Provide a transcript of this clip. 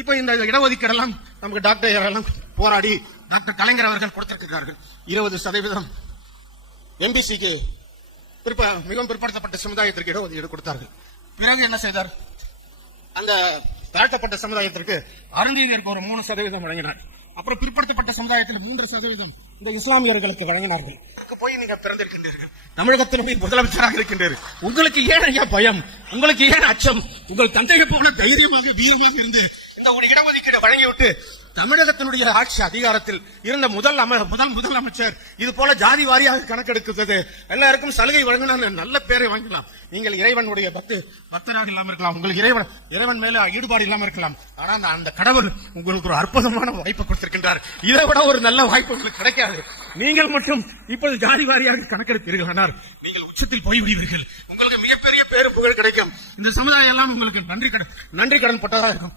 இப்ப இந்த இடஒதுக்கீடெல்லாம் நமக்கு டாக்டர் யாரெல்லாம் போராடி டாக்டர் கலைஞர் அவர்கள் கொடுத்திருக்கிறார்கள்? இருபது சதவீதம் எம்பிசிக்கு பிற்ப மிகவும் பிற்படுத்தப்பட்ட சமுதாயத்திற்கு இடஒதுக்கீடு கொடுத்தார்கள். பிறகு என்ன செய்தார்? அந்த தாழ்த்தப்பட்ட சமுதாயத்திற்கு அருந்தீதியருக்கு ஒரு மூணு சதவீதம் வழங்கினார். அப்புறம் பிற்படுத்தப்பட்ட சமுதாயத்தில் மூன்று சதவீதம் இந்த இஸ்லாமியர்களுக்கு வழங்கினார்கள். போய் நீங்க பிறந்திருக்கின்றீர்கள். தமிழகத்தினுடைய முதலமைச்சராக இருக்கின்றீர்கள். உங்களுக்கு ஏன் ஐயா பயம்? உங்களுக்கு ஏன் அச்சம்? உங்கள் தந்தையை போல தைரியமாக வீரமாக இருந்து இந்த ஒரு இடஒதுக்கீடு வழங்கிவிட்டு தமிழகத்தினுடைய ஆட்சி அதிகாரத்தில் இருந்த முதல் அம முதல் முதலமைச்சர் இது போல ஜாதி வாரியாக கணக்கெடுக்கிறது. எல்லாருக்கும் சலுகை வழங்கினா நல்ல பேரை வாங்கலாம் நீங்கள் இறைவனுடைய பக்து பக்தராக இல்லாம இருக்கலாம். உங்களுக்கு இறைவன் இறைவன் மேல ஈடுபாடு இல்லாம இருக்கலாம். ஆனா அந்த- அந்த கடவுள் உங்களுக்கு ஒரு அற்புதமான வாய்ப்பு கொடுத்திருக்கின்றார். இதை விட ஒரு நல்ல வாய்ப்பு உங்களுக்கு கிடைக்காது. நீங்கள் மட்டும் இப்போது ஜாதி வாரியாக கணக்கெடுப்பீர்கள். ஆனால் நீங்கள் உச்சத்தில் போய்விடுவீர்கள். உங்களுக்கு மிகப்பெரிய பேரு புகழ் கிடைக்கும். இந்த சமுதாயம் எல்லாம் உங்களுக்கு நன்றி கடன் நன்றி கடன் பட்டதாக இருக்கும்.